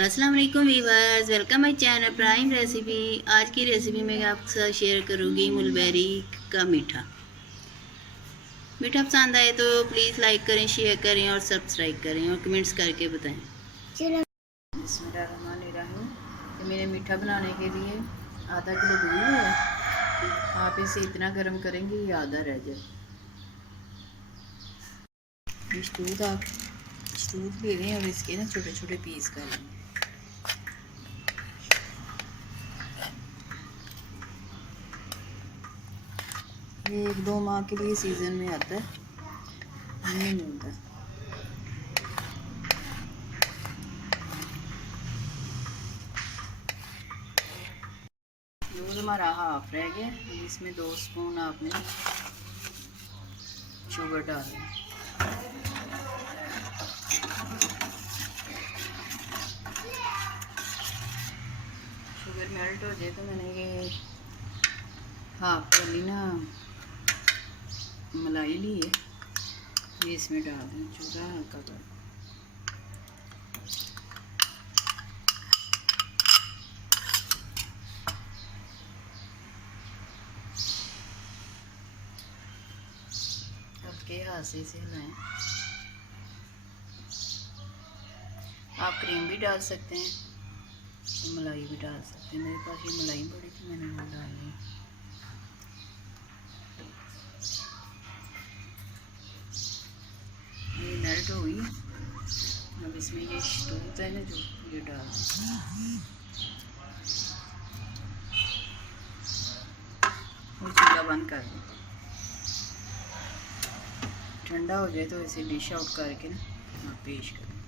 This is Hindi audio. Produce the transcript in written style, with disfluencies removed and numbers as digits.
अस्सलाम वालेकुम viewers, welcome my channel prime recipe. आज की रेसिपी में आपके साथ शेयर करूँगी मुलबेरी का मीठा। मीठा पसंद आए तो प्लीज़ लाइक करें, शेयर करें और सब्सक्राइब करें और कमेंट्स करके बताएं। बिस्मिल्लाहिर्रहमानिर्रहीम। तो मैंने मीठा बनाने के लिए आधा किलो दूध है। आप इसे इतना गर्म करेंगे ये आधा रह जाए। दूध ले लें और इसके ना छोटे छोटे पीस कर लें। ये 1-2 माह के लिए सीज़न में आता है, नहीं मिलता। दूध हमारा हाफ रह गया, इसमें 2 स्पून आपने शुगर डालें। शुगर मेल्ट हो जाए तो मैंने ये हाफ वाली ना मलाई ली है, ये इसमें डाल दें। चूल्हा हल्का कर हल्के हाथ से इसे हिलाएं। आप क्रीम भी डाल सकते हैं, मलाई भी डाल सकते हैं। मेरे पास ये मलाई पड़ी थी, मैंने वो डाल ली। ये मेल्ट हो गई। अब इसमें ये दूध है ना जो, ये डाल और चूल्हा बंद कर दें। ठंडा हो जाए तो इसे डिश आउट करके ना आप पेश करें।